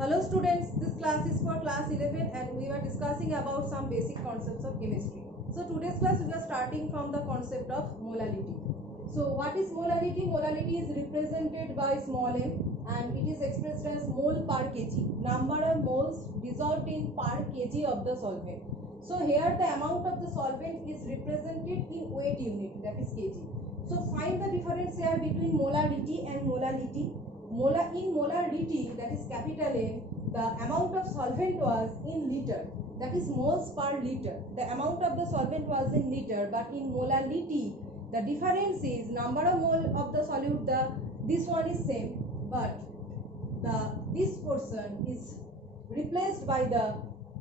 Hello students, this class is for class 11 and we are discussing about some basic concepts of chemistry. So today's class we are starting from the concept of molality. So what is molality? Molality is represented by small m and it is expressed as mole per kg, number of moles dissolved in per kg of the solvent. So here the amount of the solvent is represented in weight unit, that is kg. So find the difference here between molarity and molality. In molarity, that is capital M, the amount of solvent was in liter, that is moles per liter. The amount of the solvent was in liter, but in molality the difference is number of mole of the solute. This one is same, but this portion is replaced by the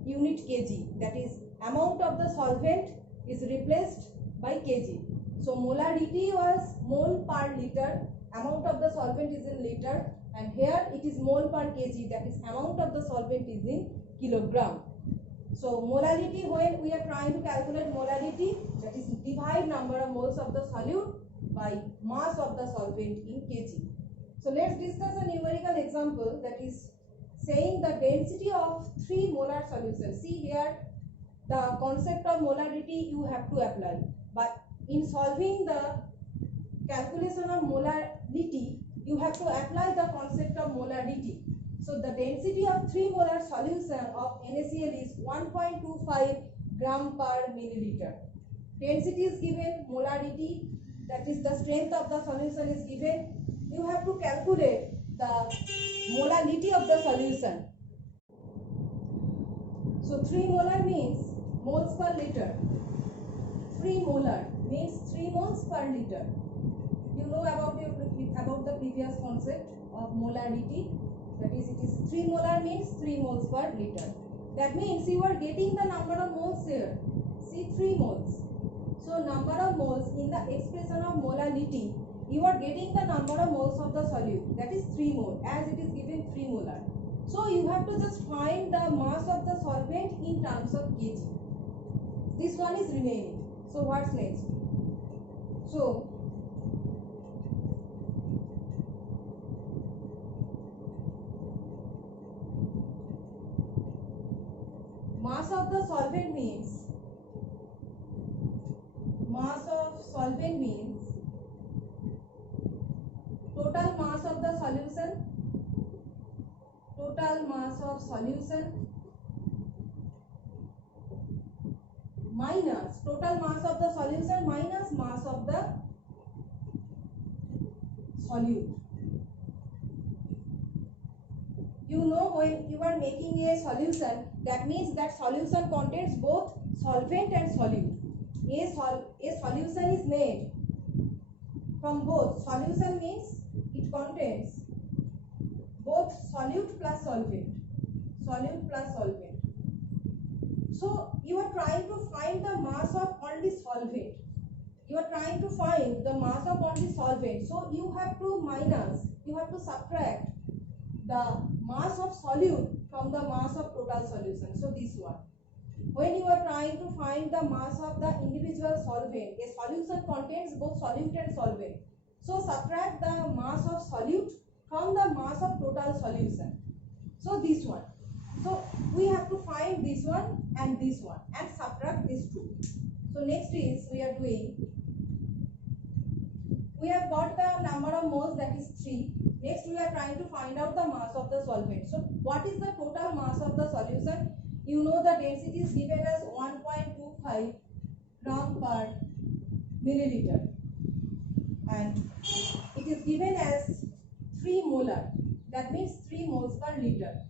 unit kg, that is amount of the solvent is replaced by kg. So molarity was mole per liter, amount of the solvent is in liter, and here it is mole per kg, that is amount of the solvent is in kilogram. So molality, when we are trying to calculate molality, that is divide number of moles of the solute by mass of the solvent in kg. So let's discuss a numerical example, that is saying the density of 3 molar solution. See here the concept of molarity you have to apply, but in solving the calculation of molarity you have to apply the concept of molarity. So the density of 3 molar solution of NaCl is 1.25 gram per milliliter. Density is given, molarity, that is the strength of the solution, is given. You have to calculate the molality of the solution. So 3 molar means moles per liter. 3 molar means 3 moles per liter. You know about the previous concept of molarity, that is it is 3 molar means 3 moles per liter. That means you are getting the number of moles here. See, 3 moles. So number of moles in the expression of molality, you are getting the number of moles of the solute, that is 3 mole, as it is given 3 molar. So you have to just find the mass of the solvent in terms of kg. This one is remaining. So what's next? So mass of the solvent means total mass of the solution, minus total mass of the solution minus mass of the solute. You know, when you are making a solution, that means that solution contains both solvent and solute. A solution is made from both. Solution means it contains both solute plus solvent. So you are trying to find the mass of only solvent. So you have to subtract the mass of solute from the mass of total solution. So this one. When you are trying to find the mass of the individual solvent, a solution contains both solute and solvent. So subtract the mass of solute from the mass of total solution. So this one. So we have to find this one and subtract these two. So next is we have got the number of moles, that is 3. Next we are trying to find out the mass of the solvent. So what is the total mass of the solution? You know the density is given as 1.25 gram per milliliter and it is given as 3 molar, that means 3 moles per liter.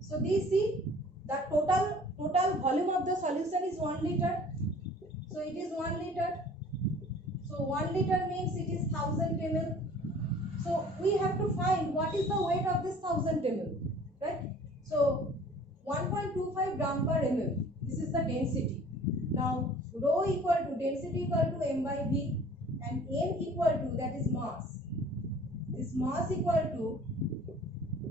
So these, see, the total volume of the solution is 1 liter. So it is 1 liter. So 1 liter means it is 1000 ml. So we have to find what is the weight of this 1000 ml, right? So 1.25 gram per ml. This is the density. Now rho equal to density equal to m by v and m equal to, that is mass. This mass equal to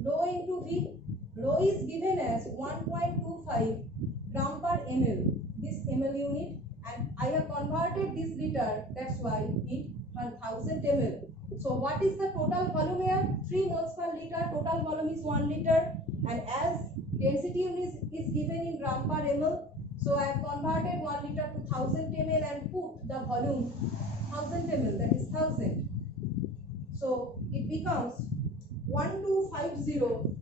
rho into v. Rho is given as 1.25 gram per ml. This ml unit, and I have converted this liter, that's why it 1000 ml. So what is the total volume here? 3 moles per liter. Total volume is 1 liter. And as density unit is given in gram per ml, so I have converted 1 liter to 1000 ml and put the volume 1000 ml, that is 1000. So it becomes 1250 gram.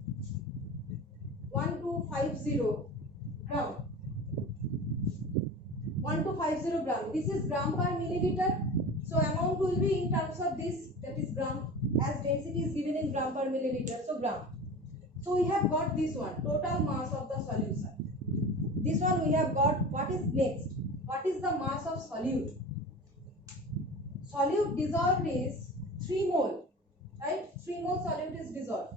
1250 gram. This is gram per milliliter. So amount will be in terms of this, that is gram, as density is given in gram per milliliter, so gram. So we have got this one, total mass of the solution. This one we have got. What is next? What is the mass of solute? Solute dissolved is 3 mole, right? 3 mole solute is dissolved.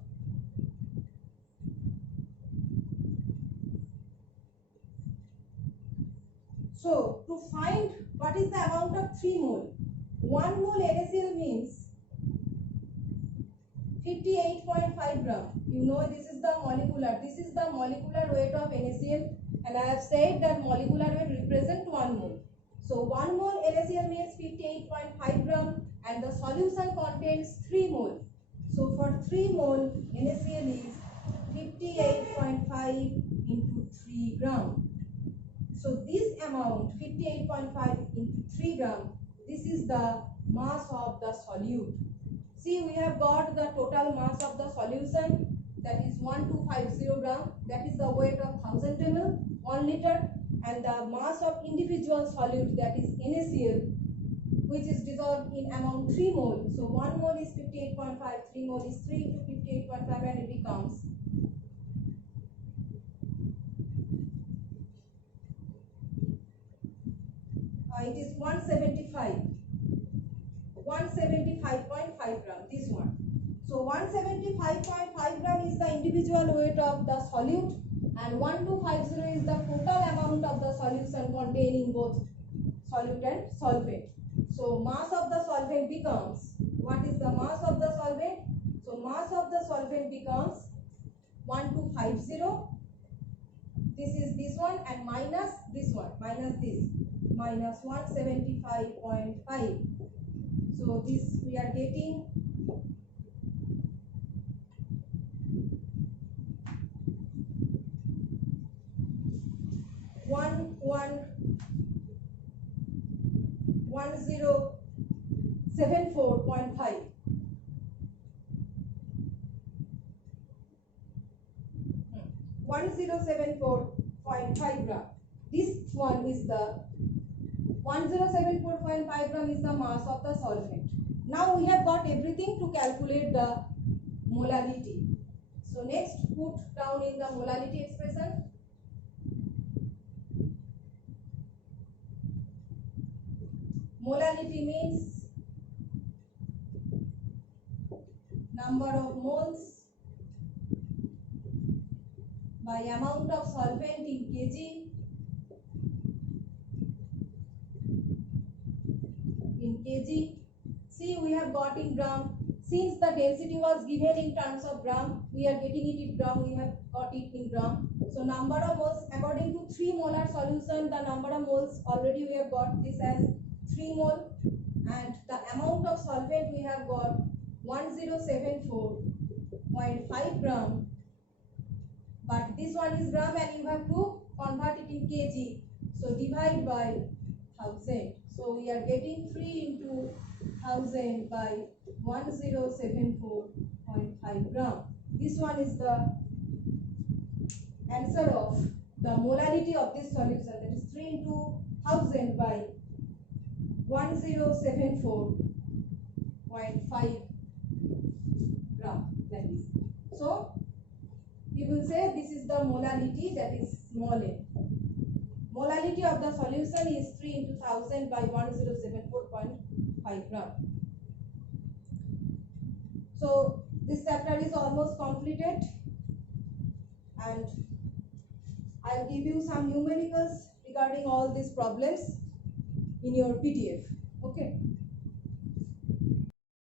So to find what is the amount of 3 mole, 1 mole NaCl means 58.5 gram. You know this is the molecular weight of NaCl, and I have said that molecular weight represents 1 mole. So 1 mole NaCl means 58.5 gram and the solution contains 3 mole. So for 3 mole NaCl is 58.5 into 3 gram. So this amount 58.5 into 3 gram, this is the mass of the solute. See, we have got the total mass of the solution, that is 1250 gram, that is the weight of 1000 ml, 1 liter, and the mass of individual solute, that is NaCl, which is dissolved in amount 3 mole. So 1 mole is 58.5, 3 mole is 3 into 58.5 and it becomes it is 175.5 gram, this one. So 175.5 gram is the individual weight of the solute and 1250 is the total amount of the solution containing both solute and solvent. So mass of the solvent becomes, what is the mass of the solvent? So mass of the solvent becomes 1250, this is this one, and minus this one, minus this, minus 175.5. So this we are getting 1074.5. One 1074.5 gram. This one is the 1074.5 gram is the mass of the solvent. Now we have got everything to calculate the molality. So next, put down in the molality expression. Molality means number of moles by amount of solvent in kg See, we have got in gram. Since the density was given in terms of gram, we are getting it in gram. We have got it in gram. So number of moles according to 3 molar solution, the number of moles already we have got this as 3 mole, and the amount of solvent we have got 1074.5 gram. But this one is gram and you have to convert it in kg. So divide by 1000. So we are getting 3 into 1000 by 1074.5 gram. This one is the answer of the molality of this solution, that is 3 into 1000 by 1074.5 gram, that is. So you will say this is the molality, that is small m. Molality of the solution is 3 into 1000 by 1074.5 gram. So this chapter is almost completed, and I'll give you some numericals regarding all these problems in your PDF. Okay.